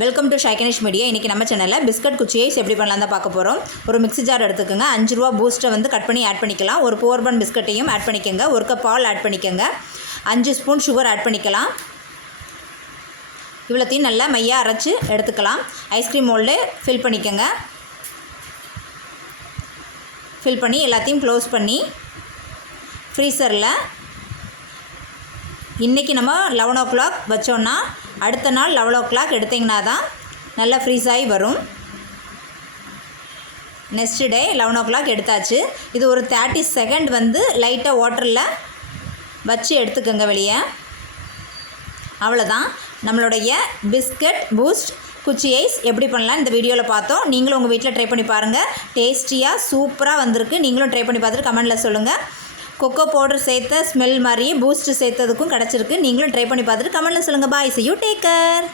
Welcome to ஷைகனேஷ் media இன்றைக்கி நம்ம சேனலில் பிஸ்கட் குச்சியை எப்படி பண்ணலாம் தான் பார்க்க போகிறோம் ஒரு மிக்ஸி ஜார் எடுத்துக்கோங்க. அஞ்சு ரூபா பூஸ்ட்டை வந்து கட் பண்ணி ஆட் பண்ணிக்கலாம். ஒரு போர்பன் பிஸ்கட்டையும் ஆட் பண்ணிக்கோங்க. ஒரு கப் பால் ஆட் பண்ணிக்கோங்க. அஞ்சு ஸ்பூன் சுகர் ஆட் பண்ணிக்கலாம். இவ்வளோத்தையும் நல்லா மையாக அரைச்சி எடுத்துக்கலாம். ஐஸ்கிரீம் மோல்டு ஃபில் பண்ணிக்கோங்க. ஃபில் பண்ணி எல்லாத்தையும் க்ளோஸ் பண்ணி ஃப்ரீசரில் இன்றைக்கி நம்ம லெவன் ஓ கிளாக் வச்சோன்னா அடுத்த நாள் லெவன் ஓ கிளாக் எடுத்திங்கன்னா தான் நல்லா ஃப்ரீஸ் ஆகி வரும். Next day eleven o'clock எடுத்தாச்சு. இது ஒரு தேர்ட்டி செகண்ட் வந்து லைட்டாக வாட்டரில் வச்சு எடுத்துக்கோங்க வெளியே. அவ்வளோதான் நம்மளுடைய பிஸ்கட் பூஸ்ட் குச்சி ஐஸ் எப்படி பண்ணலாம் இந்த வீடியோவில் பார்த்தோம். நீங்களும் உங்கள் வீட்டில் ட்ரை பண்ணி பாருங்கள் டேஸ்டியாக சூப்பராக வந்திருக்கு. நீங்களும் ட்ரை பண்ணி பார்த்துட்டு கமெண்டில் சொல்லுங்கள் கொக்கோ பவுடர் சேர்த்த ஸ்மெல் மாதிரியே பூஸ்ட் சேர்த்ததுக்கும் கிடச்சிருக்கு. நீங்களும் ட்ரை பண்ணி பார்த்துட்டு கமெண்ட்டில் சொல்லுங்கள் பாய் சி யூ டேக்கர்